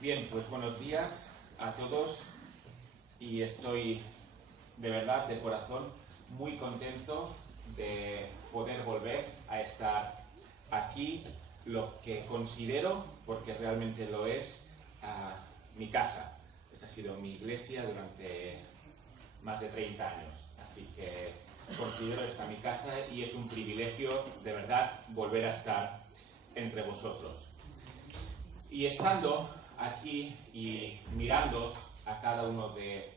Bien, pues buenos días a todos y estoy de verdad, de corazón, muy contento de poder volver a estar aquí, lo que considero, porque realmente lo es, mi casa. Esta ha sido mi iglesia durante más de 30 años, así que considero esta mi casa y es un privilegio de verdad volver a estar entre vosotros. Y estando aquí y mirándoos a cada uno de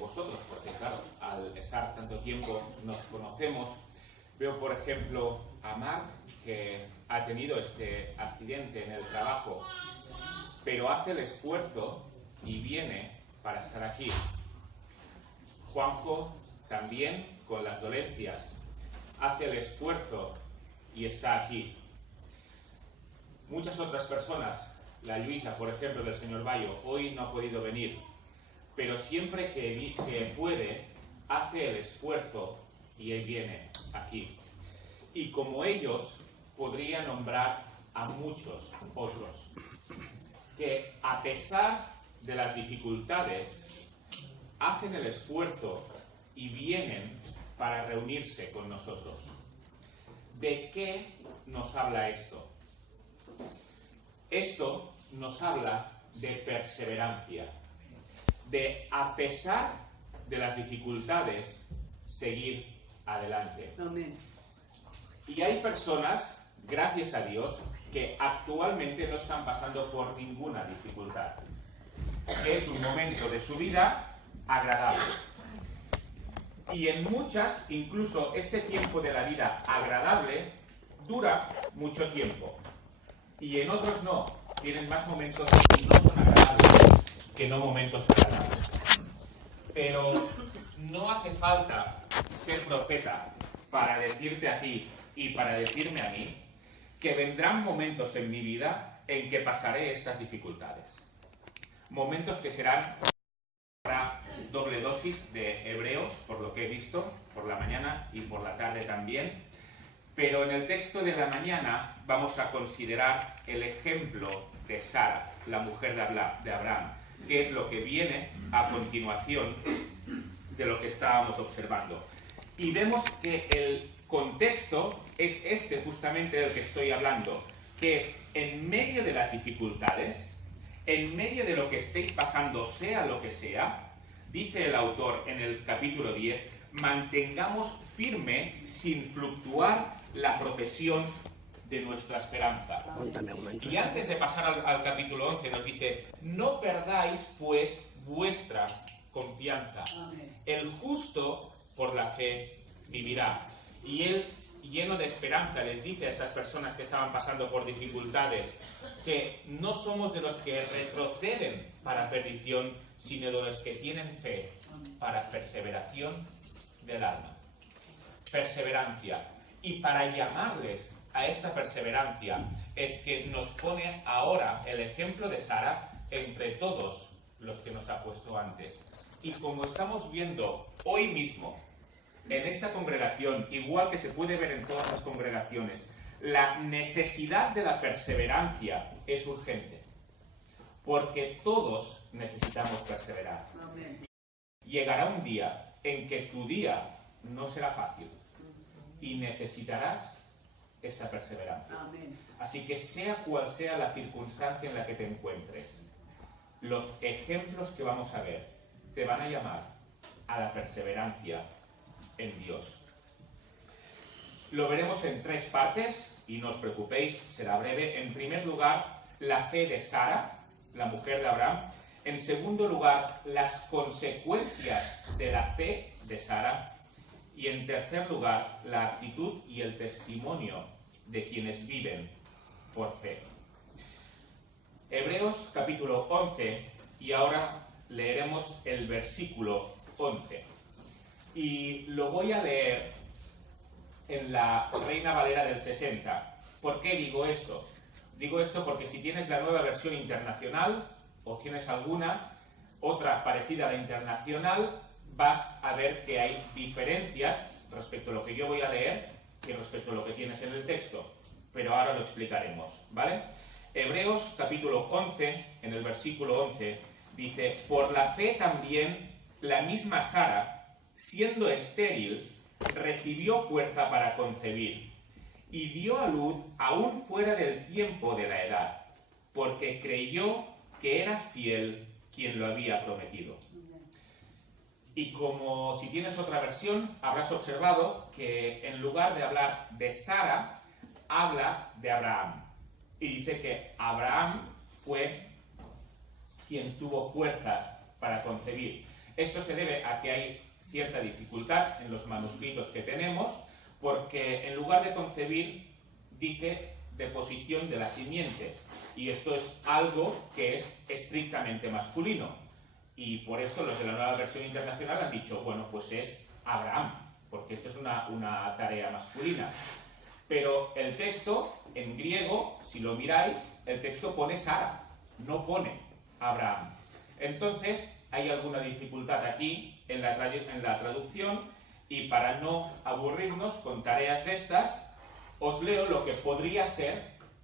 vosotros, porque claro, al estar tanto tiempo nos conocemos, veo por ejemplo a Marc, que ha tenido este accidente en el trabajo, pero hace el esfuerzo y viene para estar aquí. Juanjo también, con las dolencias, hace el esfuerzo y está aquí. Muchas otras personas, la Luisa, por ejemplo, del señor Bayo, hoy no ha podido venir, pero siempre que puede, hace el esfuerzo y él viene aquí. Y como ellos, podría nombrar a muchos otros, que a pesar de las dificultades, hacen el esfuerzo y vienen para reunirse con nosotros. ¿De qué nos habla esto? Esto nos habla de perseverancia, de a pesar de las dificultades, seguir adelante. Amén. Y hay personas, gracias a Dios, que actualmente no están pasando por ninguna dificultad. Es un momento de su vida agradable. Y en muchas, incluso este tiempo de la vida agradable, dura mucho tiempo. Y en otros no, tienen más momentos que no son agradables que no momentos agradables. Pero no hace falta ser profeta para decirte a ti y para decirme a mí que vendrán momentos en mi vida en que pasaré estas dificultades. Momentos que serán para doble dosis de Hebreos, por lo que he visto, por la mañana y por la tarde también. Pero en el texto de la mañana vamos a considerar el ejemplo de Sara, la mujer de Abraham, que es lo que viene a continuación de lo que estábamos observando. Y vemos que el contexto es este justamente del que estoy hablando, que es en medio de las dificultades, en medio de lo que estéis pasando, sea lo que sea, dice el autor en el capítulo 10, mantengamos firme, sin fluctuar, la profesión de nuestra esperanza. Y antes de pasar al capítulo 11 nos dice, no perdáis pues vuestra confianza. El justo por la fe vivirá. Y él, lleno de esperanza, les dice a estas personas que estaban pasando por dificultades que no somos de los que retroceden para perdición, sino de los que tienen fe para perseveración del alma. Perseverancia. Y para llamarles a esta perseverancia es que nos pone ahora el ejemplo de Sara entre todos los que nos ha puesto antes. Y como estamos viendo hoy mismo en esta congregación, igual que se puede ver en todas las congregaciones, la necesidad de la perseverancia es urgente, porque todos necesitamos perseverar. Amén. Llegará un día en que tu día no será fácil y necesitarás esta perseverancia. Amén. Así que sea cual sea la circunstancia en la que te encuentres, los ejemplos que vamos a ver te van a llamar a la perseverancia en Dios. Lo veremos en tres partes y no os preocupéis, será breve. En primer lugar, la fe de Sara, la mujer de Abraham. En segundo lugar, las consecuencias de la fe de Sara. Y en tercer lugar, la actitud y el testimonio de quienes viven por fe. Hebreos capítulo 11, y ahora leeremos el versículo 11. Y lo voy a leer en la Reina Valera del 60. ¿Por qué digo esto? Digo esto porque si tienes la nueva versión internacional, o tienes alguna otra parecida a la internacional, vas a ver que hay diferencias respecto a lo que yo voy a leer que respecto a lo que tienes en el texto. Pero ahora lo explicaremos, ¿vale? Hebreos capítulo 11, en el versículo 11, dice: por la fe también la misma Sara, siendo estéril, recibió fuerza para concebir, y dio a luz aún fuera del tiempo de la edad, porque creyó que era fiel quien lo había prometido. Y como si tienes otra versión, habrás observado que en lugar de hablar de Sara, habla de Abraham. Y dice que Abraham fue quien tuvo fuerzas para concebir. Esto se debe a que hay cierta dificultad en los manuscritos que tenemos, porque en lugar de concebir, dice deposición de la simiente. Y esto es algo que es estrictamente masculino. Y por esto los de la Nueva Versión Internacional han dicho, bueno, pues es Abraham, porque esto es una tarea masculina. Pero el texto, en griego, si lo miráis, el texto pone Sara, no pone Abraham. Entonces, hay alguna dificultad aquí en la traducción, y para no aburrirnos con tareas de estas, os leo lo que podría ser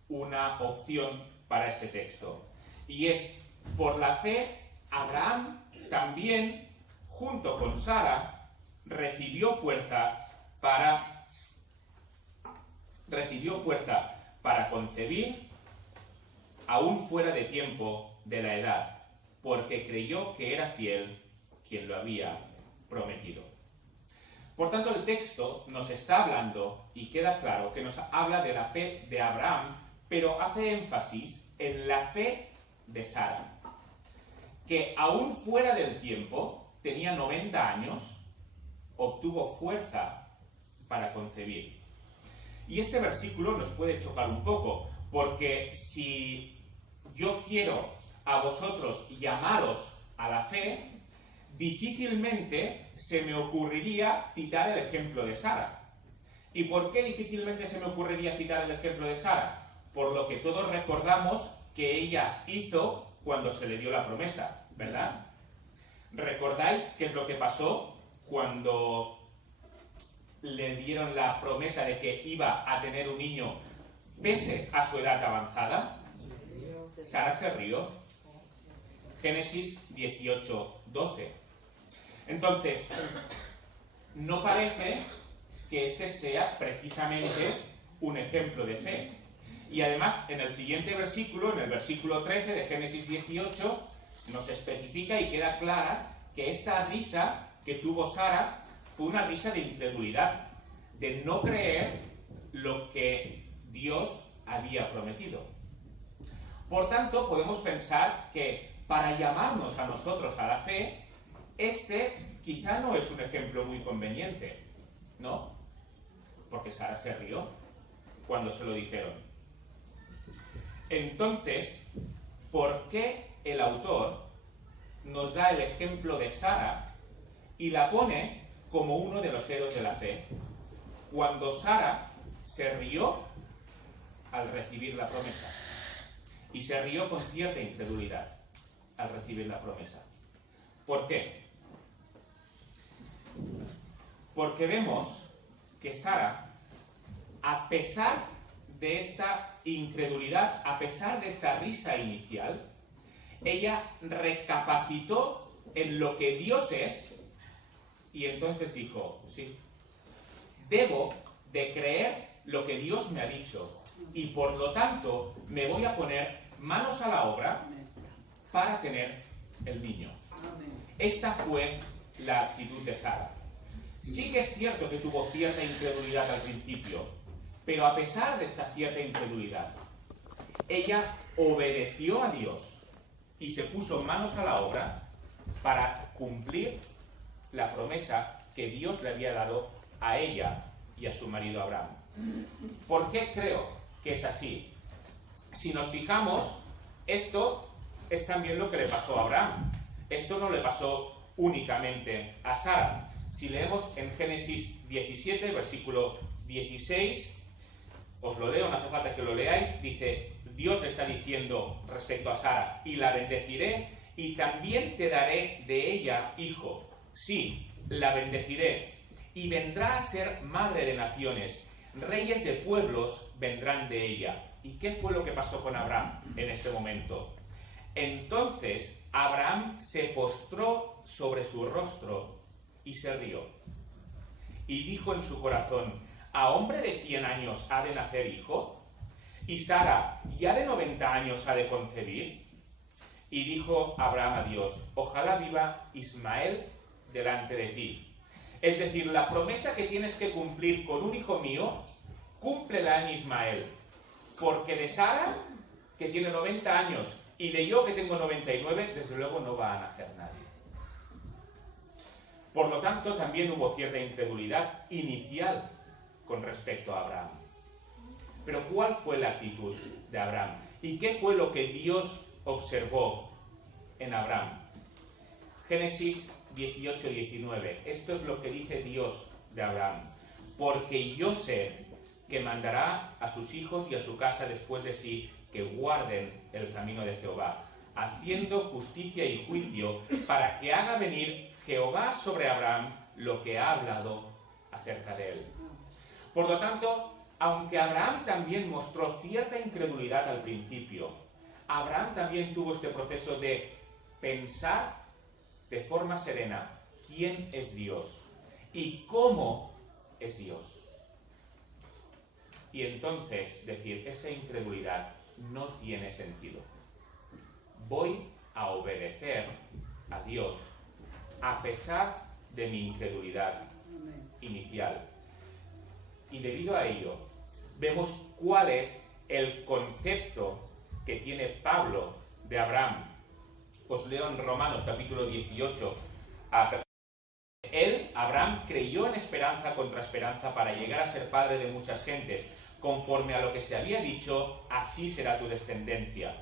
una opción para este texto. Y es: por la fe, Abraham también, junto con Sara, recibió fuerza para concebir, aún fuera de tiempo de la edad, porque creyó que era fiel quien lo había prometido. Por tanto, el texto nos está hablando, y queda claro que nos habla de la fe de Abraham, pero hace énfasis en la fe de Sara, que aún fuera del tiempo, tenía 90 años, obtuvo fuerza para concebir. Y este versículo nos puede chocar un poco, porque si yo quiero a vosotros llamaros a la fe, difícilmente se me ocurriría citar el ejemplo de Sara. ¿Y por qué difícilmente se me ocurriría citar el ejemplo de Sara? Por lo que todos recordamos que ella hizo cuando se le dio la promesa, ¿verdad? ¿Recordáis qué es lo que pasó cuando le dieron la promesa de que iba a tener un niño pese a su edad avanzada? Sara se rió. Génesis 18:12. Entonces, no parece que este sea precisamente un ejemplo de fe. Y además, en el siguiente versículo, en el versículo 13 de Génesis 18, nos especifica y queda clara que esta risa que tuvo Sara fue una risa de incredulidad, de no creer lo que Dios había prometido. Por tanto, podemos pensar que para llamarnos a nosotros a la fe, este quizá no es un ejemplo muy conveniente, ¿no? Porque Sara se rió cuando se lo dijeron. Entonces, ¿por qué el autor nos da el ejemplo de Sara y la pone como uno de los héroes de la fe, cuando Sara se rió al recibir la promesa? Y se rió con cierta incredulidad al recibir la promesa. ¿Por qué? Porque vemos que Sara, a pesar de esta incredulidad, a pesar de esta risa inicial, ella recapacitó en lo que Dios es, y entonces dijo, sí, debo de creer lo que Dios me ha dicho, y por lo tanto me voy a poner manos a la obra para tener el niño. Esta fue la actitud de Sara. Sí que es cierto que tuvo cierta incredulidad al principio, pero a pesar de esta cierta incredulidad, ella obedeció a Dios y se puso manos a la obra para cumplir la promesa que Dios le había dado a ella y a su marido Abraham. ¿Por qué creo que es así? Si nos fijamos, esto es también lo que le pasó a Abraham. Esto no le pasó únicamente a Sara. Si leemos en Génesis 17, versículo 16, os lo leo, no hace falta que lo leáis, dice, Dios le está diciendo respecto a Sara, y la bendeciré, y también te daré de ella hijo. Sí, la bendeciré, y vendrá a ser madre de naciones, reyes de pueblos vendrán de ella. ¿Y qué fue lo que pasó con Abraham? momento. Entonces Abraham se postró sobre su rostro y se rió. Y dijo en su corazón: ¿a hombre de 100 años ha de nacer hijo? ¿Y Sara ya de 90 años ha de concebir? Y dijo Abraham a Dios: ojalá viva Ismael delante de ti. Es decir, la promesa que tienes que cumplir con un hijo mío, cúmplela en Ismael. Porque de Sara, que tiene 90 años, y de yo, que tengo 99, desde luego no va a nacer nadie. Por lo tanto, también hubo cierta incredulidad inicial con respecto a Abraham. Pero ¿cuál fue la actitud de Abraham? ¿Y qué fue lo que Dios observó en Abraham? Génesis 18-19. Esto es lo que dice Dios de Abraham. Porque yo sé que mandará a sus hijos y a su casa después de sí que guarden el camino de Jehová, haciendo justicia y juicio, para que haga venir Jehová sobre Abraham lo que ha hablado acerca de él. Por lo tanto, aunque Abraham también mostró cierta incredulidad al principio, Abraham también tuvo este proceso de pensar de forma serena quién es Dios y cómo es Dios. Y entonces decir: esta incredulidad no tiene sentido. Voy a obedecer a Dios a pesar de mi incredulidad inicial. Y debido a ello, vemos cuál es el concepto que tiene Pablo de Abraham. Os leo en Romanos capítulo 18. Él, Abraham, creyó en esperanza contra esperanza para llegar a ser padre de muchas gentes. Conforme a lo que se había dicho, así será tu descendencia.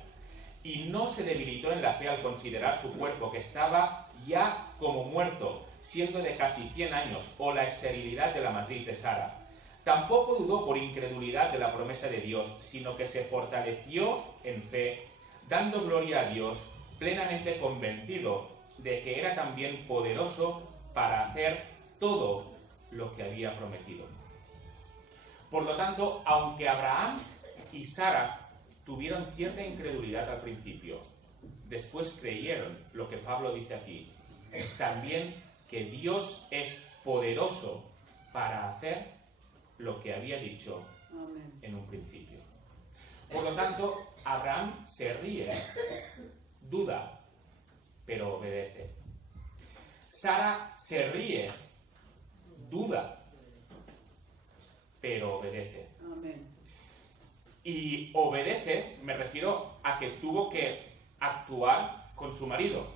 Y no se debilitó en la fe al considerar su cuerpo, que estaba ya como muerto, siendo de casi 100 años, o la esterilidad de la matriz de Sara. Tampoco dudó por incredulidad de la promesa de Dios, sino que se fortaleció en fe, dando gloria a Dios, plenamente convencido de que era también poderoso para hacer todo lo que había prometido. Por lo tanto, aunque Abraham y Sara tuvieron cierta incredulidad al principio, después creyeron lo que Pablo dice aquí, también que Dios es poderoso para hacer lo que había dicho en un principio. Por lo tanto, Abraham se ríe, duda, pero obedece. Sara se ríe, duda, pero obedece. Y obedece, me refiero a que tuvo que actuar con su marido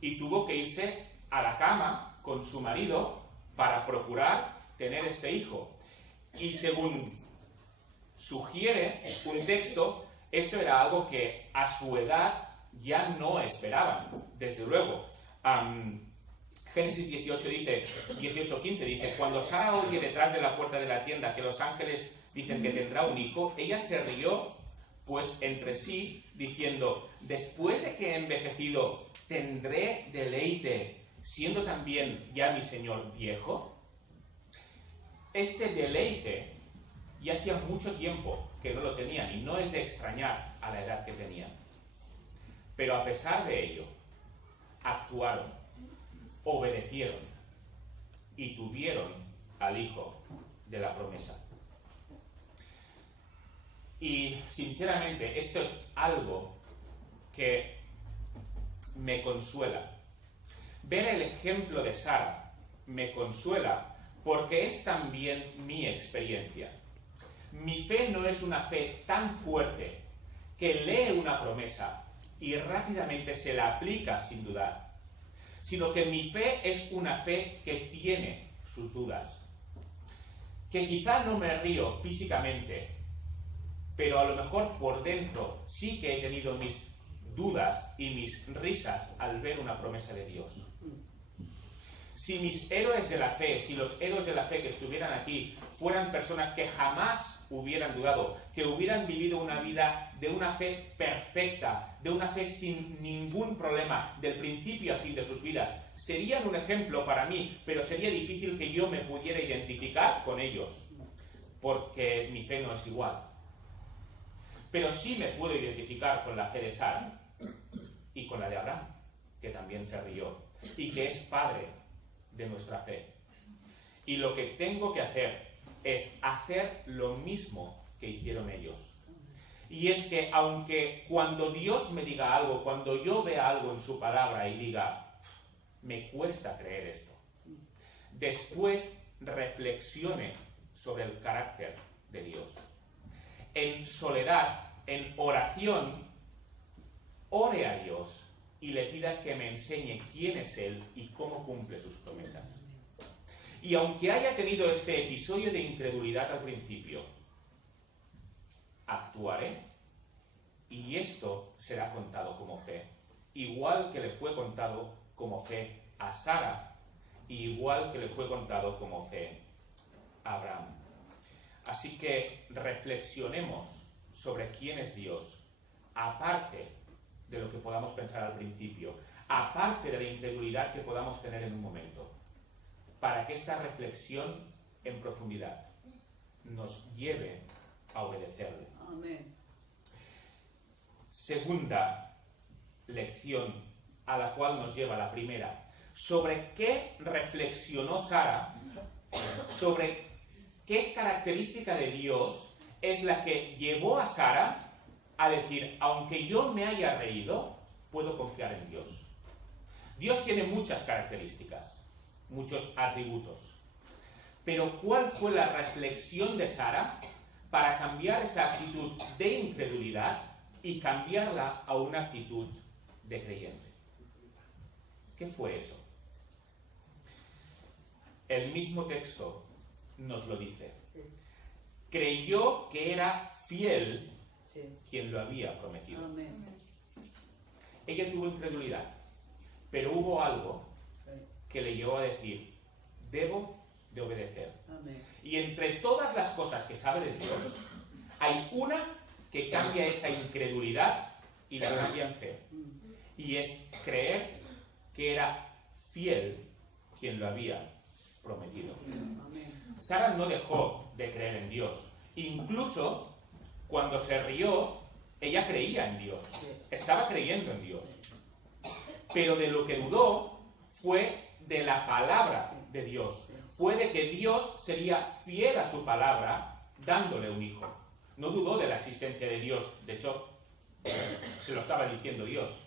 y tuvo que irse a la cama con su marido para procurar tener este hijo. Y según sugiere un texto, esto era algo que a su edad ya no esperaban, desde luego. Génesis 18:15 dice: cuando Sara oye detrás de la puerta de la tienda que los ángeles dicen que tendrá un hijo, ella se rió pues entre sí, diciendo: después de que he envejecido, ¿tendré deleite, siendo también ya mi señor viejo? Este deleite ya hacía mucho tiempo que no lo tenían, y no es de extrañar a la edad que tenían. Pero a pesar de ello, actuaron, obedecieron y tuvieron al hijo de la promesa. Y sinceramente, esto es algo que me consuela. Ver el ejemplo de Sara me consuela porque es también mi experiencia. Mi fe no es una fe tan fuerte que lee una promesa y rápidamente se la aplica sin dudar, sino que mi fe es una fe que tiene sus dudas. Que quizá no me río físicamente, pero a lo mejor por dentro sí que he tenido mis dudas y mis risas al ver una promesa de Dios. Si mis héroes de la fe, si los héroes de la fe que estuvieran aquí fueran personas que jamás hubieran dudado, que hubieran vivido una vida de una fe perfecta, de una fe sin ningún problema, del principio a fin de sus vidas, serían un ejemplo para mí, pero sería difícil que yo me pudiera identificar con ellos, porque mi fe no es igual. Pero sí me puedo identificar con la fe de Sara y con la de Abraham, que también se rió y que es padre de nuestra fe. Y lo que tengo que hacer es hacer lo mismo que hicieron ellos. Y es que aunque cuando Dios me diga algo, cuando yo vea algo en su palabra y diga, me cuesta creer esto, después reflexione sobre el carácter de Dios. En soledad, en oración, ore a Dios y le pida que me enseñe quién es Él y cómo cumple sus promesas. Y aunque haya tenido este episodio de incredulidad al principio, actuaré y esto será contado como fe, igual que le fue contado como fe a Sara, igual que le fue contado como fe a Abraham. Así que reflexionemos sobre quién es Dios, aparte de lo que podamos pensar al principio, aparte de la incredulidad que podamos tener en un momento, para que esta reflexión en profundidad nos lleve a obedecerle. Amén. Segunda lección a la cual nos lleva la primera. ¿Sobre qué reflexionó Sara? ¿Sobre qué característica de Dios es la que llevó a Sara a decir, aunque yo me haya reído, puedo confiar en Dios? Dios tiene muchas características, muchos atributos. Pero ¿cuál fue la reflexión de Sara para cambiar esa actitud de incredulidad y cambiarla a una actitud de creyente? ¿Qué fue eso? El mismo texto nos lo dice. Sí. Creyó que era fiel Sí. quien lo había prometido. Amén. Ella tuvo incredulidad, pero hubo algo Sí. que le llevó a decir, debo de obedecer. Amén. Y entre todas las cosas que sabe de Dios, hay una que cambia esa incredulidad y la cambia en fe. Y es creer que era fiel quien lo había prometido. Amén. Sara no dejó de creer en Dios. Incluso cuando se rió, ella creía en Dios. Estaba creyendo en Dios. Pero de lo que dudó fue de la palabra de Dios. Fue de que Dios sería fiel a su palabra dándole un hijo. No dudó de la existencia de Dios. De hecho, se lo estaba diciendo Dios.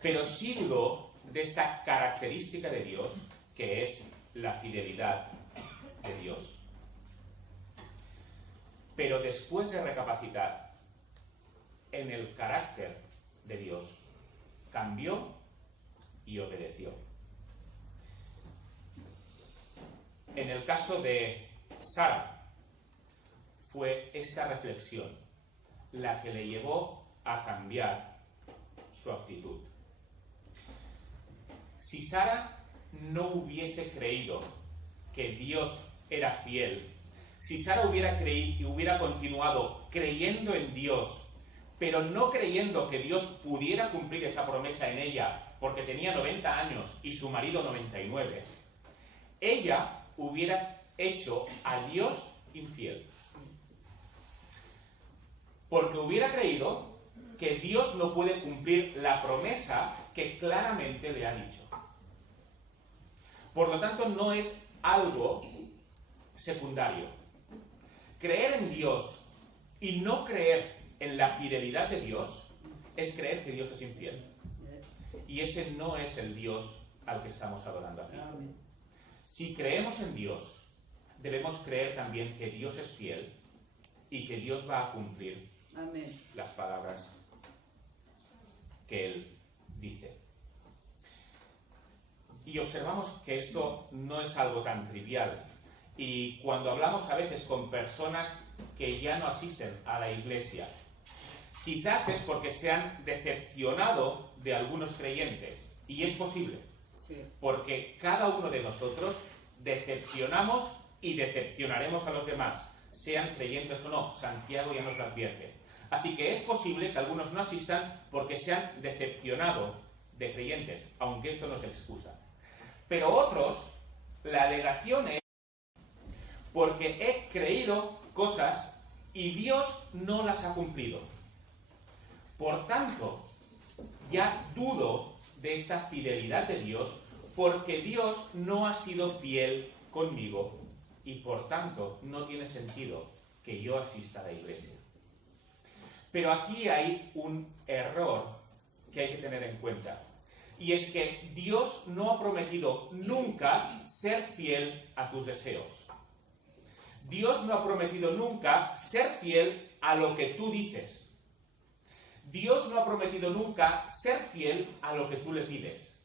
Pero sí dudó de esta característica de Dios, que es la fidelidad de Dios. Pero después de recapacitar en el carácter de Dios, cambió y obedeció. En el caso de Sara, fue esta reflexión la que le llevó a cambiar su actitud. Si Sara no hubiese creído que Dios era fiel, si Sara hubiera creído y hubiera continuado creyendo en Dios, pero no creyendo que Dios pudiera cumplir esa promesa en ella porque tenía 90 años y su marido 99, ella hubiera hecho a Dios infiel. Porque hubiera creído que Dios no puede cumplir la promesa que claramente le ha dicho. Por lo tanto, no es algo secundario. Creer en Dios y no creer en la fidelidad de Dios es creer que Dios es infiel. Y ese no es el Dios al que estamos adorando aquí. Amén. Si creemos en Dios, debemos creer también que Dios es fiel y que Dios va a cumplir Amén. las palabras que Él dice. Y observamos que esto no es algo tan trivial. Y cuando hablamos a veces con personas que ya no asisten a la iglesia, quizás es porque se han decepcionado de algunos creyentes. Y es posible, Sí. porque cada uno de nosotros decepcionamos y decepcionaremos a los demás, sean creyentes o no. Santiago ya nos lo advierte. Así que es posible que algunos no asistan porque se han decepcionado de creyentes, aunque esto no se excusa. Pero otros, la alegación es porque he creído cosas y Dios no las ha cumplido. Por tanto, ya dudo de esta fidelidad de Dios, porque Dios no ha sido fiel conmigo y por tanto no tiene sentido que yo asista a la iglesia. Pero aquí hay un error que hay que tener en cuenta. Y es que Dios no ha prometido nunca ser fiel a tus deseos. Dios no ha prometido nunca ser fiel a lo que tú dices. Dios no ha prometido nunca ser fiel a lo que tú le pides.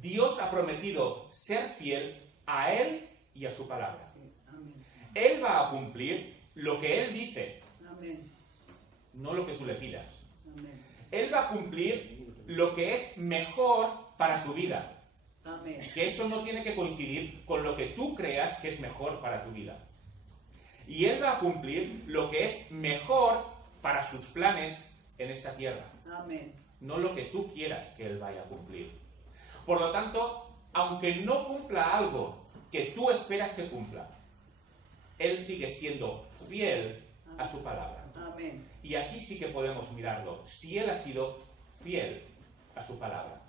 Dios ha prometido ser fiel a Él y a su palabra. Él va a cumplir lo que Él dice, no lo que tú le pidas. Él va a cumplir lo que es mejor para tu vida. Que eso no tiene que coincidir con lo que tú creas que es mejor para tu vida. Y Él va a cumplir lo que es mejor para sus planes en esta tierra. No lo que tú quieras que Él vaya a cumplir. Por lo tanto, aunque no cumpla algo que tú esperas que cumpla, Él sigue siendo fiel a su palabra. Y aquí sí que podemos mirarlo, si Él ha sido fiel a su palabra.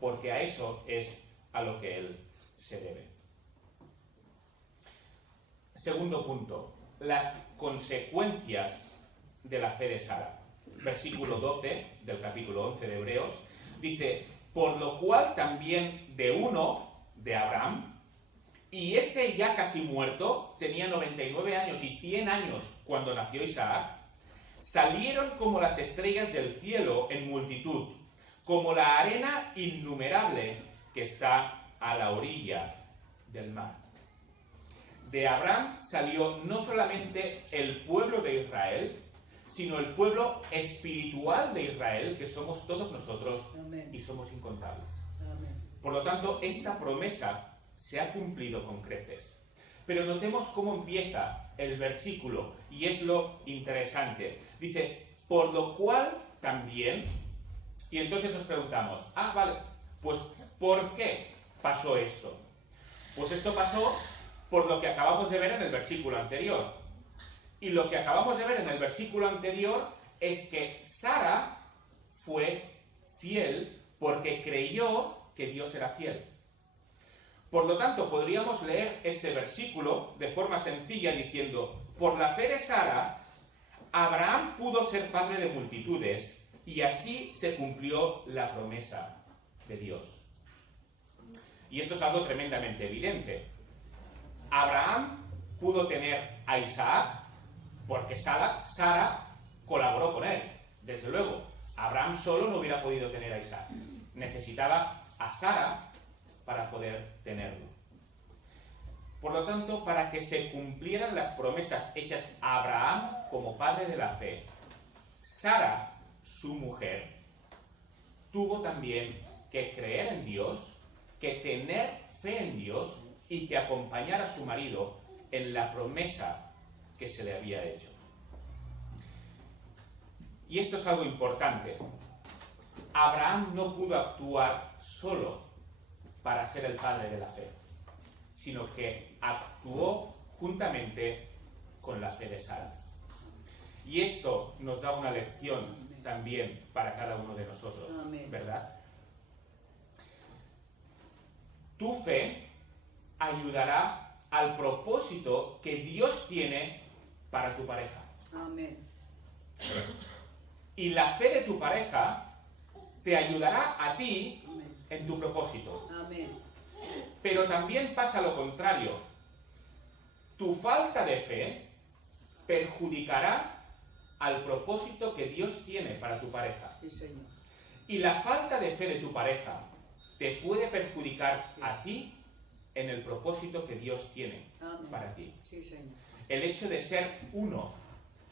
Porque a eso es a lo que Él se debe. Segundo punto, las consecuencias de la fe de Sara. Versículo 12 del capítulo 11 de Hebreos, dice: por lo cual también de uno, de Abraham, y este ya casi muerto, tenía 99 años y 100 años cuando nació Isaac, salieron como las estrellas del cielo en multitud, como la arena innumerable que está a la orilla del mar. De Abraham salió no solamente el pueblo de Israel, sino el pueblo espiritual de Israel, que somos todos nosotros. Amén. Y somos incontables. Amén. Por lo tanto, esta promesa se ha cumplido con creces. Pero notemos cómo empieza el versículo, y es lo interesante. Dice, por lo cual también, y entonces nos preguntamos, vale, pues ¿por qué pasó esto? Pues esto pasó por lo que acabamos de ver en el versículo anterior. Y lo que acabamos de ver en el versículo anterior es que Sara fue fiel porque creyó que Dios era fiel. Por lo tanto, podríamos leer este versículo de forma sencilla diciendo, por la fe de Sara, Abraham pudo ser padre de multitudes y así se cumplió la promesa de Dios. Y esto es algo tremendamente evidente. Abraham pudo tener a Isaac porque Sara colaboró con él, desde luego. Abraham solo no hubiera podido tener a Isaac. Necesitaba a Sara para poder tenerlo. Por lo tanto, para que se cumplieran las promesas hechas a Abraham como padre de la fe, Sara, su mujer, tuvo también que creer en Dios, que tener fe en Dios y que acompañar a su marido en la promesa que se le había hecho. Y esto es algo importante. Abraham no pudo actuar solo para ser el padre de la fe, sino que actuó juntamente con la fe de Sara. Y esto nos da una lección también para cada uno de nosotros, ¿verdad? Tu fe ayudará al propósito que Dios tiene para tu pareja. Amén. Y la fe de tu pareja te ayudará a ti en tu propósito. Amén. Pero también pasa lo contrario. Tu falta de fe perjudicará al propósito que Dios tiene para tu pareja. Sí, señor. Y la falta de fe de tu pareja te puede perjudicar a ti en el propósito que Dios tiene para ti. Sí, señor. El hecho de ser uno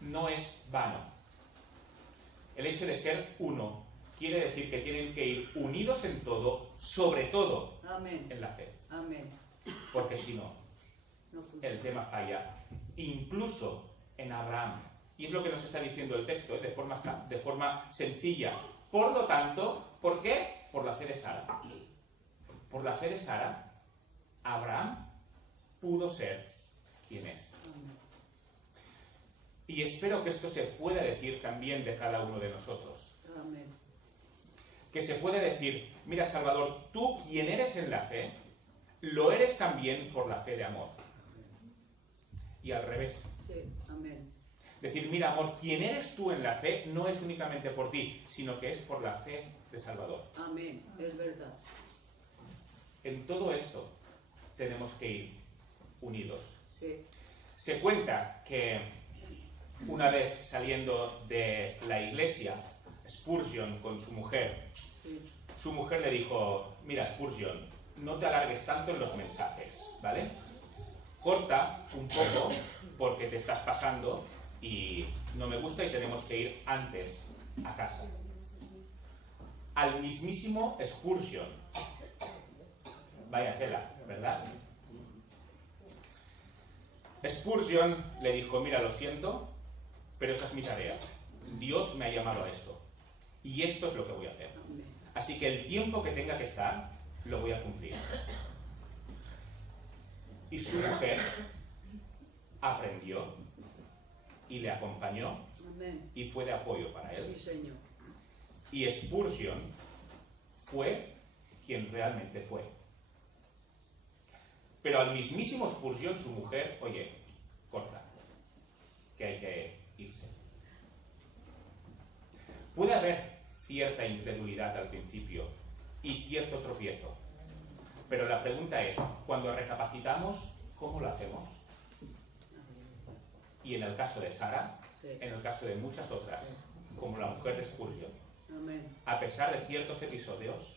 no es vano. El hecho de ser uno quiere decir que tienen que ir unidos en todo, sobre todo en la fe. Amén. Porque si no, el tema falla. Incluso en Abraham. Y es lo que nos está diciendo el texto, de forma sencilla. Por lo tanto, ¿por qué? Por la fe de Sara. Por la fe de Sara, Abraham pudo ser quien es. Y espero que esto se pueda decir también de cada uno de nosotros. Amén. Que se puede decir, mira Salvador, tú quien eres en la fe, lo eres también por la fe de amor. Y al revés. Sí, amén. Decir, mira amor, quien eres tú en la fe no es únicamente por ti, sino que es por la fe de Salvador. Amén, es verdad. En todo esto tenemos que ir unidos. Sí, Se cuenta que una vez saliendo de la iglesia, Spurgeon con su mujer le dijo, mira Spurgeon, no te alargues tanto en los mensajes, ¿vale? Corta un poco porque te estás pasando y no me gusta y tenemos que ir antes a casa. Al mismísimo Spurgeon. Vaya tela, ¿verdad? Spurgeon le dijo, mira, lo siento, pero esa es mi tarea. Dios me ha llamado a esto. Y esto es lo que voy a hacer. Así que el tiempo que tenga que estar, lo voy a cumplir. Y su mujer aprendió y le acompañó amén. y fue de apoyo para él. Sí, Señor. Y Spurgeon fue quien realmente fue. Pero al mismísimo Spurgeon, su mujer, oye, corta, que hay que irse. Puede haber cierta incredulidad al principio y cierto tropiezo, pero la pregunta es, cuando recapacitamos, ¿cómo lo hacemos? Y en el caso de Sara, Sí. en el caso de muchas otras, como la mujer de Spurgeon, Amén. a pesar de ciertos episodios,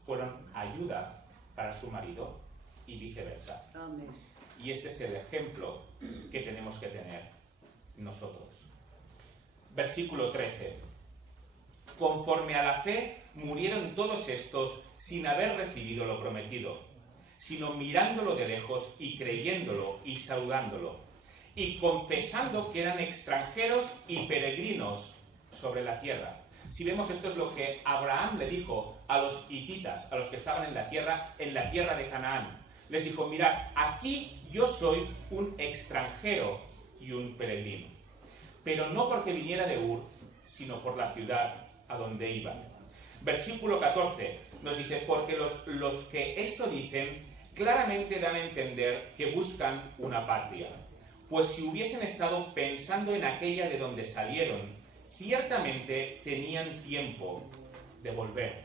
fueron ayuda para su marido y viceversa. Amén. Y este es el ejemplo que tenemos que tener nosotros. Versículo 13. Conforme a la fe, murieron todos estos sin haber recibido lo prometido, sino mirándolo de lejos y creyéndolo y saludándolo, y confesando que eran extranjeros y peregrinos sobre la tierra. Si vemos, esto es lo que Abraham le dijo a los hititas, a los que estaban en la tierra de Canaán. Les dijo, mirad, aquí yo soy un extranjero y un peregrino. Pero no porque viniera de Ur, sino por la ciudad a donde iban. Versículo 14 nos dice, porque los que esto dicen claramente dan a entender que buscan una patria. Pues si hubiesen estado pensando en aquella de donde salieron, ciertamente tenían tiempo de volver.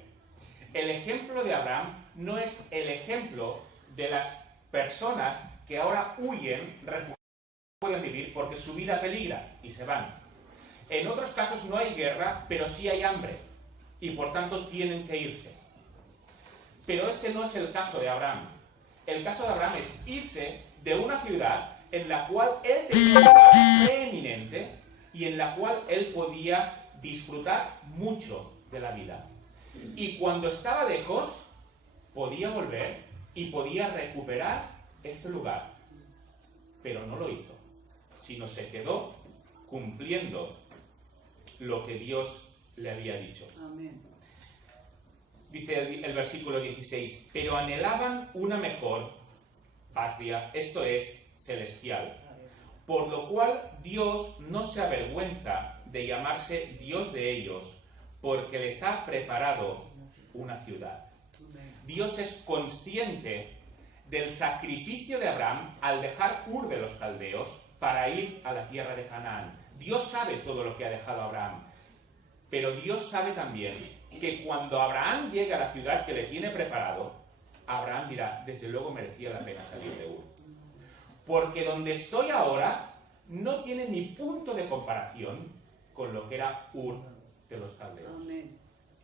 El ejemplo de Abraham no es el ejemplo de las personas que ahora huyen, refugiados, pueden vivir porque su vida peligra y se van. En otros casos no hay guerra, pero sí hay hambre y por tanto tienen que irse. Pero este no es el caso de Abraham. El caso de Abraham es irse de una ciudad en la cual él tenía un lugar preeminente y en la cual él podía disfrutar mucho de la vida. Y cuando estaba lejos, podía volver y podía recuperar este lugar. Pero no lo hizo, sino se quedó cumpliendo lo que Dios le había dicho. Amén. Dice el versículo 16, pero anhelaban una mejor patria, esto es, celestial, por lo cual Dios no se avergüenza de llamarse Dios de ellos, porque les ha preparado una ciudad. Dios es consciente del sacrificio de Abraham al dejar Ur de los caldeos para ir a la tierra de Canaán. Dios sabe todo lo que ha dejado Abraham, pero Dios sabe también que cuando Abraham llegue a la ciudad que le tiene preparado, Abraham dirá, desde luego merecía la pena salir de Ur. Porque donde estoy ahora no tiene ni punto de comparación con lo que era Ur de los caldeos. Amén.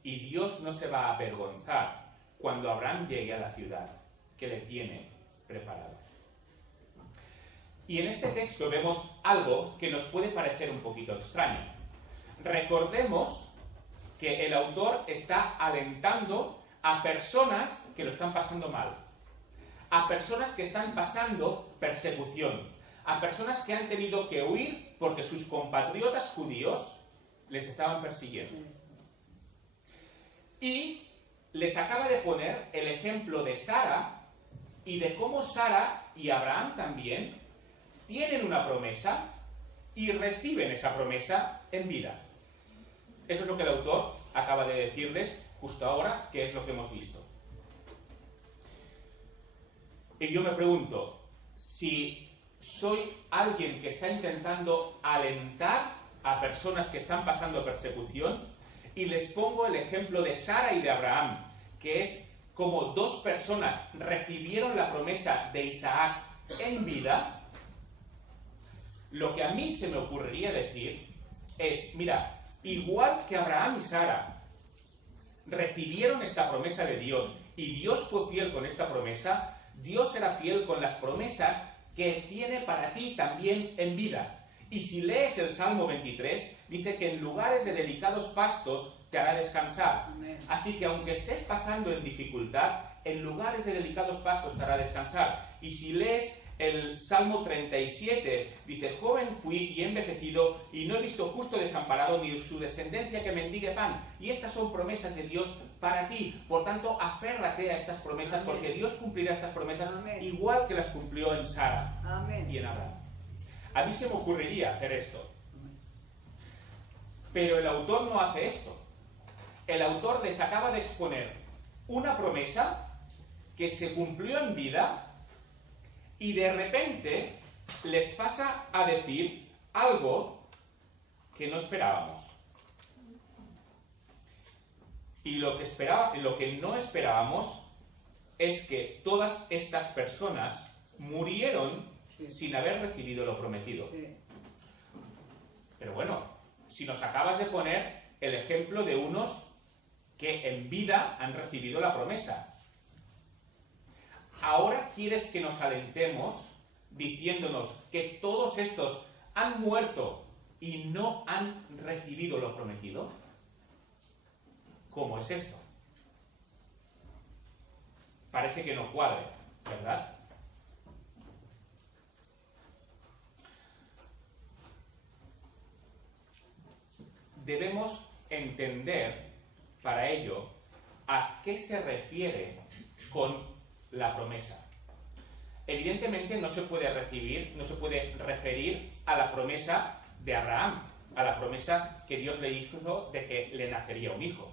Y Dios no se va a avergonzar cuando Abraham llegue a la ciudad que le tiene preparada. Y en este texto vemos algo que nos puede parecer un poquito extraño. Recordemos que el autor está alentando a personas que lo están pasando mal, a personas que están pasando persecución, a personas que han tenido que huir porque sus compatriotas judíos les estaban persiguiendo. Y les acaba de poner el ejemplo de Sara y de cómo Sara y Abraham también tienen una promesa y reciben esa promesa en vida. Eso es lo que el autor acaba de decirles justo ahora, que es lo que hemos visto. Y yo me pregunto, si soy alguien que está intentando alentar a personas que están pasando persecución, y les pongo el ejemplo de Sara y de Abraham, que es como dos personas recibieron la promesa de Isaac en vida, lo que a mí se me ocurriría decir es, mira, igual que Abraham y Sara recibieron esta promesa de Dios y Dios fue fiel con esta promesa, Dios será fiel con las promesas que tiene para ti también en vida. Y si lees el Salmo 23, dice que en lugares de delicados pastos te hará descansar. Amén. Así que aunque estés pasando en dificultad, en lugares de delicados pastos te hará descansar. Y si lees el Salmo 37, dice, joven fui y he envejecido y no he visto justo desamparado ni su descendencia que mendigue pan. Y estas son promesas de Dios para ti. Por tanto, aférrate a estas promesas. Amén. Porque Dios cumplirá estas promesas. Amén. Igual que las cumplió en Sara Amén. y en Abraham. A mí se me ocurriría hacer esto. Pero el autor no hace esto. El autor les acaba de exponer una promesa que se cumplió en vida y de repente les pasa a decir algo que no esperábamos. Y lo que no esperábamos es que todas estas personas murieron sin haber recibido lo prometido. Sí. Pero bueno, si nos acabas de poner el ejemplo de unos que en vida han recibido la promesa, ahora quieres que nos alentemos diciéndonos que todos estos han muerto y no han recibido lo prometido. ¿Cómo es esto? Parece que no cuadre, ¿verdad? Debemos entender para ello a qué se refiere con la promesa. Evidentemente no se puede referir a la promesa de Abraham, a la promesa que Dios le hizo de que le nacería un hijo.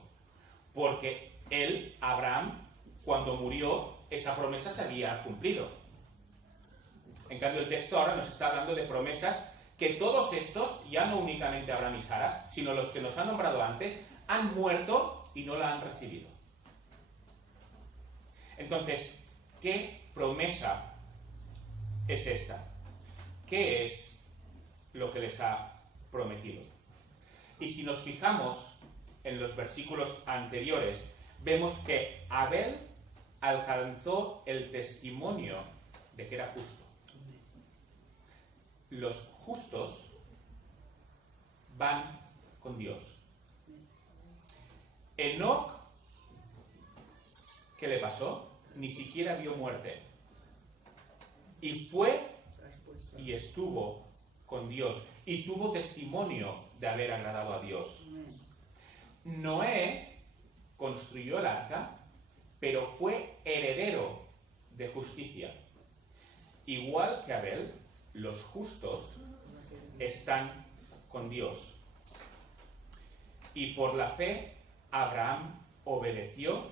Porque él, Abraham, cuando murió, esa promesa se había cumplido. En cambio, el texto ahora nos está hablando de promesas que todos estos, ya no únicamente Abraham y Sara, sino los que nos han nombrado antes, han muerto y no la han recibido. Entonces, ¿qué promesa es esta? ¿Qué es lo que les ha prometido? Y si nos fijamos en los versículos anteriores, vemos que Abel alcanzó el testimonio de que era justo. Los justos van con Dios. Enoc, ¿qué le pasó? Ni siquiera vio muerte. Y fue y estuvo con Dios. Y tuvo testimonio de haber agradado a Dios. Noé construyó el arca, pero fue heredero de justicia. Igual que Abel, los justos están con Dios. Y por la fe, Abraham obedeció,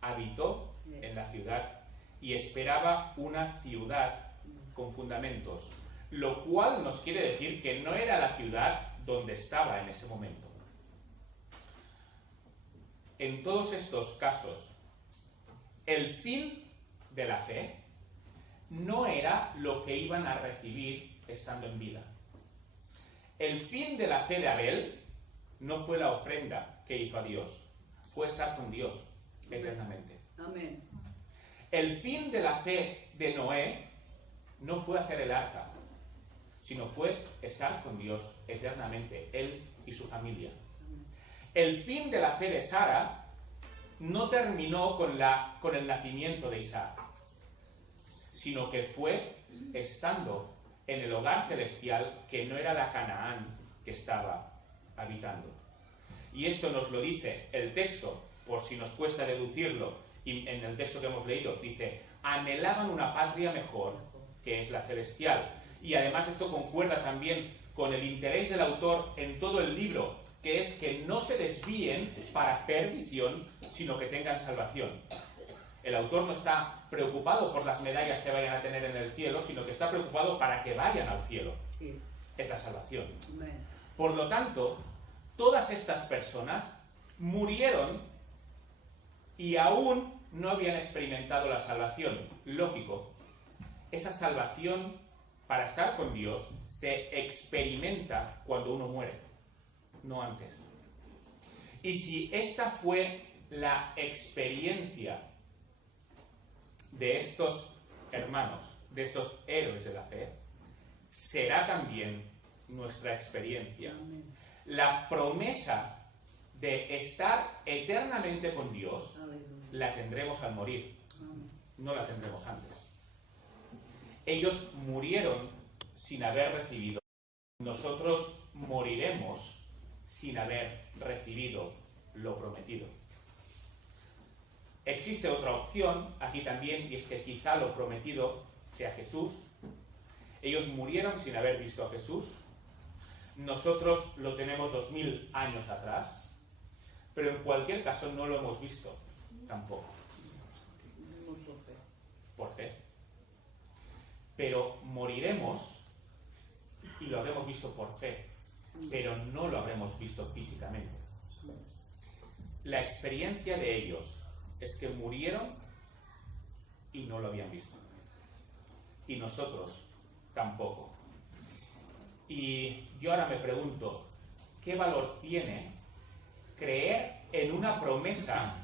habitó en la ciudad y esperaba una ciudad con fundamentos, lo cual nos quiere decir que no era la ciudad donde estaba en ese momento. En todos estos casos, el fin de la fe no era lo que iban a recibir estando en vida. El fin de la fe de Abel no fue la ofrenda que hizo a Dios, fue estar con Dios eternamente. Amén. El fin de la fe de Noé no fue hacer el arca, sino fue estar con Dios eternamente, él y su familia. El fin de la fe de Sara no terminó con el nacimiento de Isaac, sino que fue estando en el hogar celestial que no era la Canaán que estaba habitando. Y esto nos lo dice el texto, por si nos cuesta deducirlo, y en el texto que hemos leído dice, anhelaban una patria mejor, que es la celestial. Y además esto concuerda también con el interés del autor en todo el libro, que es que no se desvíen para perdición, sino que tengan salvación. El autor no está preocupado por las medallas que vayan a tener en el cielo, sino que está preocupado para que vayan al cielo. Sí. Es la salvación. Amén. Por lo tanto, todas estas personas murieron y aún no habían experimentado la salvación. Lógico, esa salvación para estar con Dios se experimenta cuando uno muere, no antes. Y si esta fue la experiencia de estos hermanos, de estos héroes de la fe, será también nuestra experiencia. Amén. La promesa de estar eternamente con Dios Aleluya. la tendremos al morir, Amén. no la tendremos antes. Ellos murieron sin haber recibido. Nosotros moriremos sin haber recibido lo prometido. Existe otra opción aquí también, y es que quizá lo prometido sea Jesús. Ellos murieron sin haber visto a Jesús. Nosotros lo tenemos 2000 años atrás, pero en cualquier caso no lo hemos visto tampoco. Vivimos por fe. Por fe. Pero moriremos y lo habremos visto por fe, pero no lo habremos visto físicamente. La experiencia de ellos es que murieron y no lo habían visto. Y nosotros tampoco. Y yo ahora me pregunto, ¿qué valor tiene creer en una promesa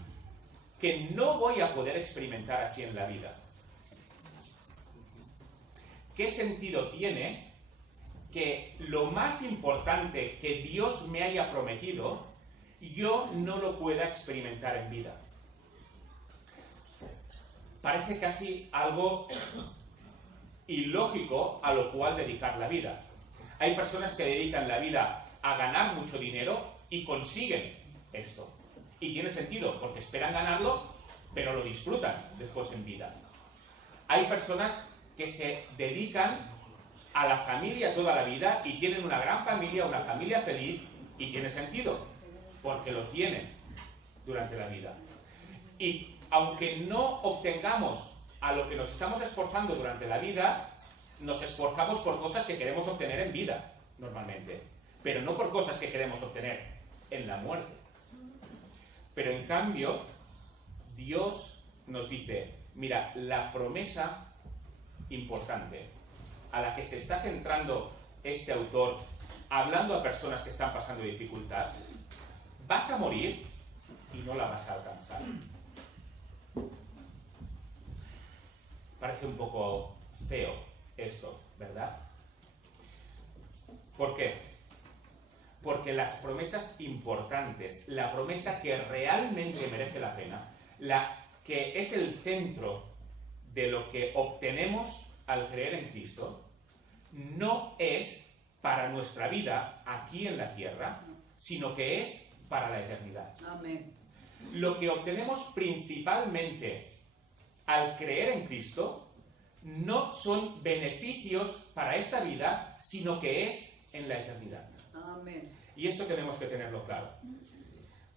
que no voy a poder experimentar aquí en la vida? ¿Qué sentido tiene que lo más importante que Dios me haya prometido, yo no lo pueda experimentar en vida? Parece casi algo ilógico a lo cual dedicar la vida. Hay personas que dedican la vida a ganar mucho dinero y consiguen esto. Y tiene sentido, porque esperan ganarlo, pero lo disfrutan después en vida. Hay personas que se dedican a la familia toda la vida y tienen una gran familia, una familia feliz, y tiene sentido, porque lo tienen durante la vida. Y aunque no obtengamos a lo que nos estamos esforzando durante la vida, nos esforzamos por cosas que queremos obtener en vida, normalmente, pero no por cosas que queremos obtener en la muerte. Pero en cambio, Dios nos dice, mira, la promesa importante a la que se está centrando este autor, hablando a personas que están pasando dificultad, vas a morir y no la vas a alcanzar. Parece un poco feo esto, ¿verdad? ¿Por qué? Porque las promesas importantes, la promesa que realmente merece la pena, la que es el centro de lo que obtenemos al creer en Cristo, no es para nuestra vida aquí en la tierra, sino que es para la eternidad. Amén. Lo que obtenemos principalmente al creer en Cristo no son beneficios para esta vida, sino que es en la eternidad. Amén. Y esto tenemos que tenerlo claro,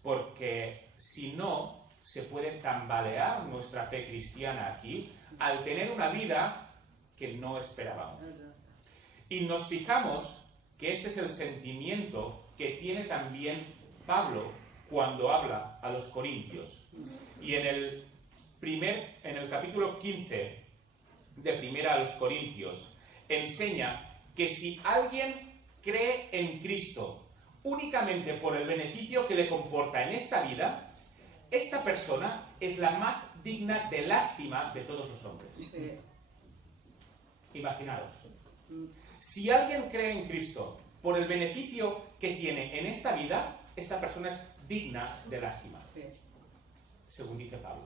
porque si no, se puede tambalear nuestra fe cristiana aquí al tener una vida que no esperábamos. Y nos fijamos que este es el sentimiento que tiene también Pablo cuando habla a los corintios. Y en el capítulo 15 de Primera a los Corintios enseña que si alguien cree en Cristo únicamente por el beneficio que le comporta en esta vida, esta persona es la más digna de lástima de todos los hombres. Sí. Imaginaos. Si alguien cree en Cristo por el beneficio que tiene en esta vida, esta persona es digna de lástima, Sí. según dice Pablo.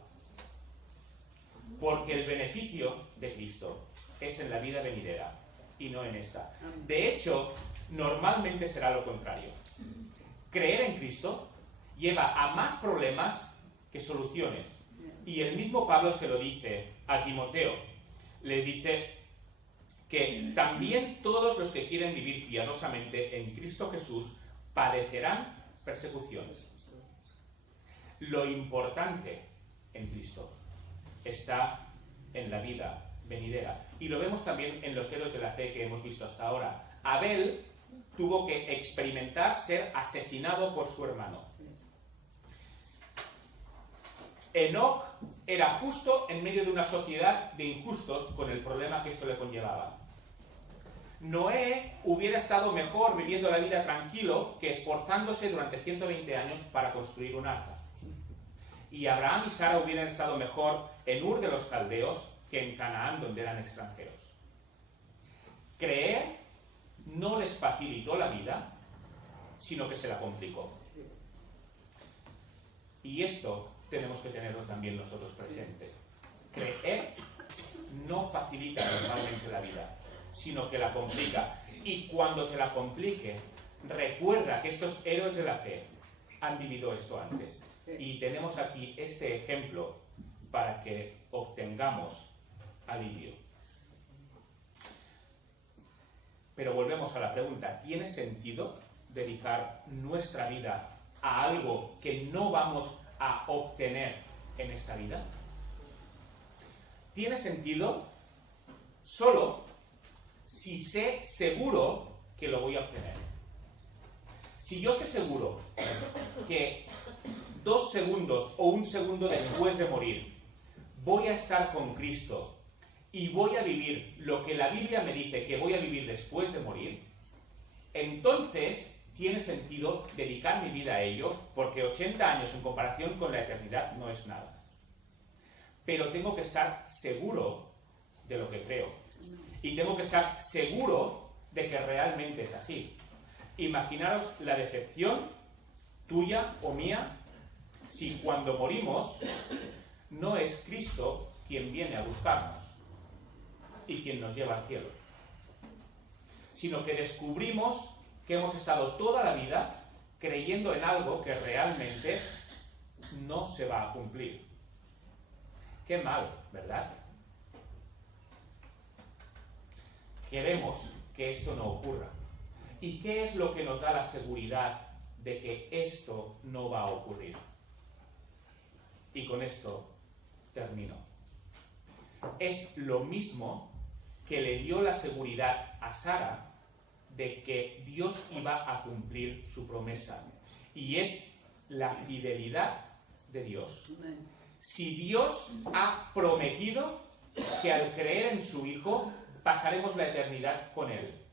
Porque el beneficio de Cristo es en la vida venidera y no en esta. De hecho, normalmente será lo contrario. Creer en Cristo lleva a más problemas que soluciones. Y el mismo Pablo se lo dice a Timoteo. Le dice que también todos los que quieren vivir piadosamente en Cristo Jesús padecerán persecuciones. Lo importante en Cristo está en la vida venidera. Y lo vemos también en los héroes de la fe que hemos visto hasta ahora. Abel tuvo que experimentar ser asesinado por su hermano. Enoc era justo en medio de una sociedad de injustos con el problema que esto le conllevaba. Noé hubiera estado mejor viviendo la vida tranquilo que esforzándose durante 120 años para construir un arca. Y Abraham y Sara hubieran estado mejor en Ur de los Caldeos que en Canaán, donde eran extranjeros. Creer no les facilitó la vida, sino que se la complicó. Y esto tenemos que tenerlo también nosotros presente. Creer no facilita normalmente la vida, sino que la complica. Y cuando te la complique, recuerda que estos héroes de la fe han vivido esto antes. Y tenemos aquí este ejemplo para que obtengamos alivio. Pero volvemos a la pregunta, ¿tiene sentido dedicar nuestra vida a algo que no vamos a obtener en esta vida? ¿Tiene sentido solo si sé seguro que lo voy a obtener? Si yo sé seguro que 2 segundos o 1 segundo después de morir voy a estar con Cristo y voy a vivir lo que la Biblia me dice que voy a vivir después de morir, entonces tiene sentido dedicar mi vida a ello, porque 80 años en comparación con la eternidad no es nada. Pero tengo que estar seguro de lo que creo. Y tengo que estar seguro de que realmente es así. Imaginaros la decepción tuya o mía si cuando morimos no es Cristo quien viene a buscarnos y quien nos lleva al cielo, sino que descubrimos que hemos estado toda la vida creyendo en algo que realmente no se va a cumplir. Qué mal, ¿verdad? Queremos que esto no ocurra. ¿Y qué es lo que nos da la seguridad de que esto no va a ocurrir? Y con esto termino. Es lo mismo que le dio la seguridad a Sara de que Dios iba a cumplir su promesa. Y es la fidelidad de Dios. Si Dios ha prometido que al creer en su Hijo pasaremos la eternidad con Él,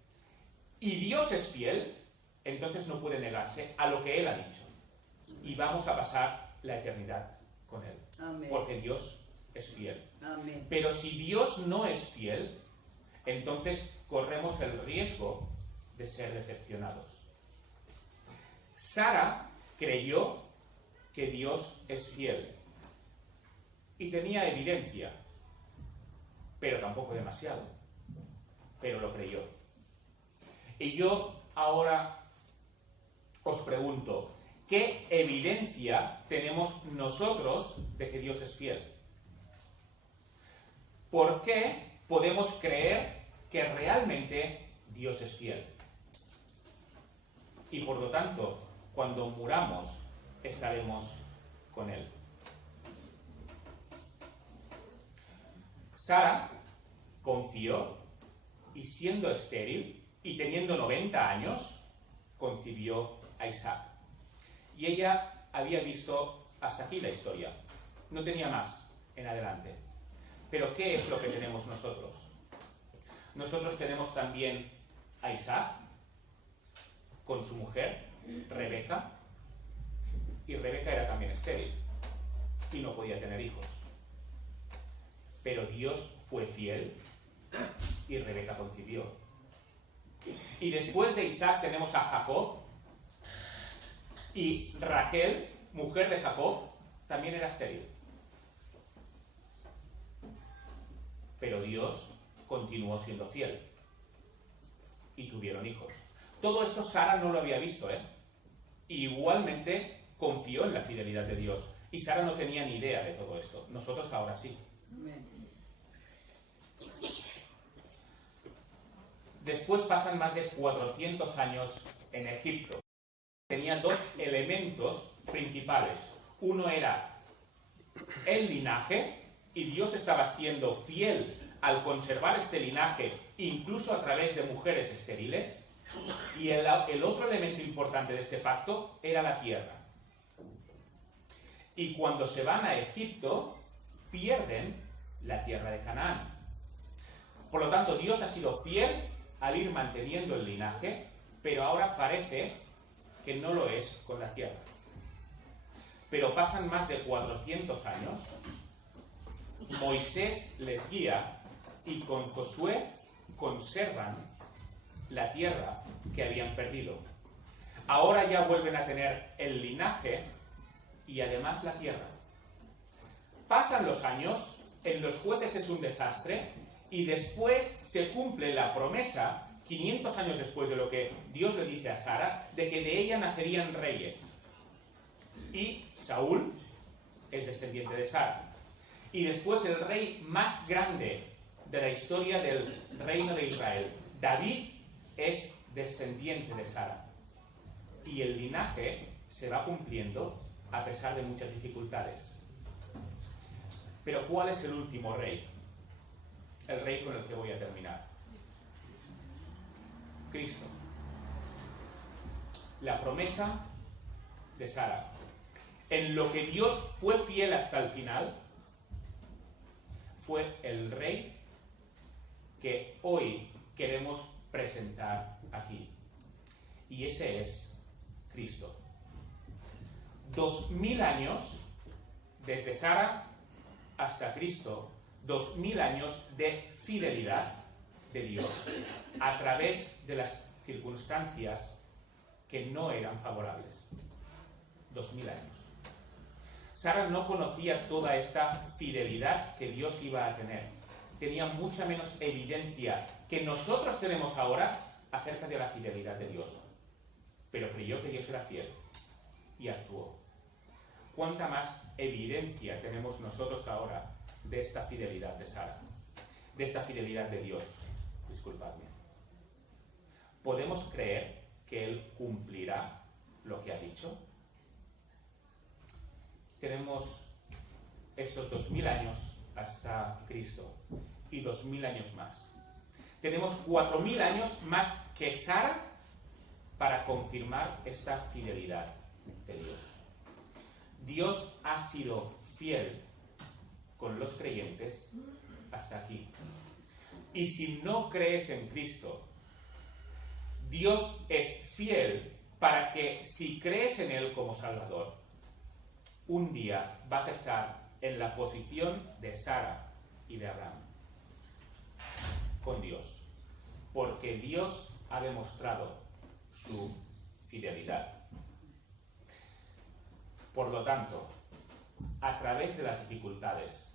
y Dios es fiel, entonces no puede negarse a lo que Él ha dicho. Y vamos a pasar la eternidad con Él. Amén. Porque Dios es fiel. Amén. Pero si Dios no es fiel, entonces corremos el riesgo de ser decepcionados. Sara creyó que Dios es fiel. Y tenía evidencia, pero tampoco demasiado. Pero lo creyó. Y yo ahora os pregunto, ¿qué evidencia tenemos nosotros de que Dios es fiel? ¿Por qué podemos creer que realmente Dios es fiel? Y por lo tanto, cuando muramos, estaremos con Él. Sara confió y siendo estéril y teniendo 90 años, concibió a Isaac. Y ella había visto hasta aquí la historia. No tenía más en adelante. Pero ¿qué es lo que tenemos nosotros? Nosotros tenemos también a Isaac con su mujer, Rebeca. Y Rebeca era también estéril y no podía tener hijos. Pero Dios fue fiel y Rebeca concibió. Y después de Isaac tenemos a Jacob, y Raquel, mujer de Jacob, también era estéril. Pero Dios continuó siendo fiel y tuvieron hijos. Todo esto Sara no lo había visto, Y igualmente confió en la fidelidad de Dios. Y Sara no tenía ni idea de todo esto. Nosotros ahora sí. Amén. Después pasan más de 400 años en Egipto. Tenía dos elementos principales. Uno era el linaje, y Dios estaba siendo fiel al conservar este linaje, incluso a través de mujeres estériles. Y el otro elemento importante de este pacto era la tierra. Y cuando se van a Egipto, pierden la tierra de Canaán. Por lo tanto, Dios ha sido fiel al ir manteniendo el linaje, pero ahora parece que no lo es con la tierra. Pero pasan más de 400 años, Moisés les guía y con Josué conservan la tierra que habían perdido. Ahora ya vuelven a tener el linaje y además la tierra. Pasan los años, en los jueces es un desastre, y después se cumple la promesa, 500 años después de lo que Dios le dice a Sara, de que de ella nacerían reyes. Y Saúl es descendiente de Sara. Y después el rey más grande de la historia del reino de Israel, David, es descendiente de Sara. Y el linaje se va cumpliendo a pesar de muchas dificultades. Pero ¿cuál es el último rey? El rey con el que voy a terminar. Cristo. La promesa de Sara. En lo que Dios fue fiel hasta el final, fue el rey que hoy queremos presentar aquí. Y ese es Cristo. 2000 años desde Sara hasta Cristo, 2000 años de fidelidad de Dios a través de las circunstancias que no eran favorables. 2000 años. Sara no conocía toda esta fidelidad que Dios iba a tener. Tenía mucha menos evidencia que nosotros tenemos ahora acerca de la fidelidad de Dios. Pero creyó que Dios era fiel y actuó. ¿Cuánta más evidencia tenemos nosotros ahora de esta fidelidad de Sara? De esta fidelidad de Dios. Disculpadme. ¿Podemos creer que Él cumplirá lo que ha dicho? Tenemos estos 2000 años hasta Cristo y 2000 años más. Tenemos 4000 años más que Sara para confirmar esta fidelidad de Dios. Dios ha sido fiel con los creyentes hasta aquí. Y si no crees en Cristo, Dios es fiel para que si crees en Él como Salvador, un día vas a estar en la posición de Sara y de Abraham con Dios, porque Dios ha demostrado su fidelidad. Por lo tanto, a través de las dificultades,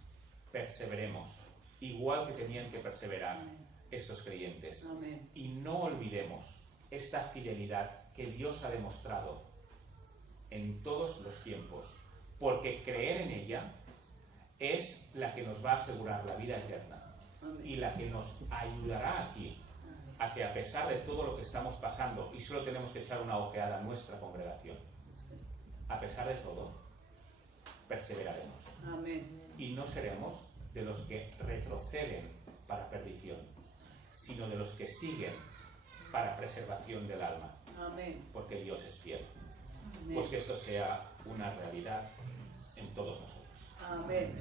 perseveremos, igual que tenían que perseverar estos creyentes. Amén. Y no olvidemos esta fidelidad que Dios ha demostrado en todos los tiempos, porque creer en ella es la que nos va a asegurar la vida eterna. Amén. Y la que nos ayudará aquí a que, a pesar de todo lo que estamos pasando, y solo tenemos que echar una ojeada a nuestra congregación, a pesar de todo, perseveraremos. Amén. Y no seremos de los que retroceden para perdición, sino de los que siguen para preservación del alma, Amén. porque Dios es fiel. Amén. Pues que esto sea una realidad en todos nosotros. Amén.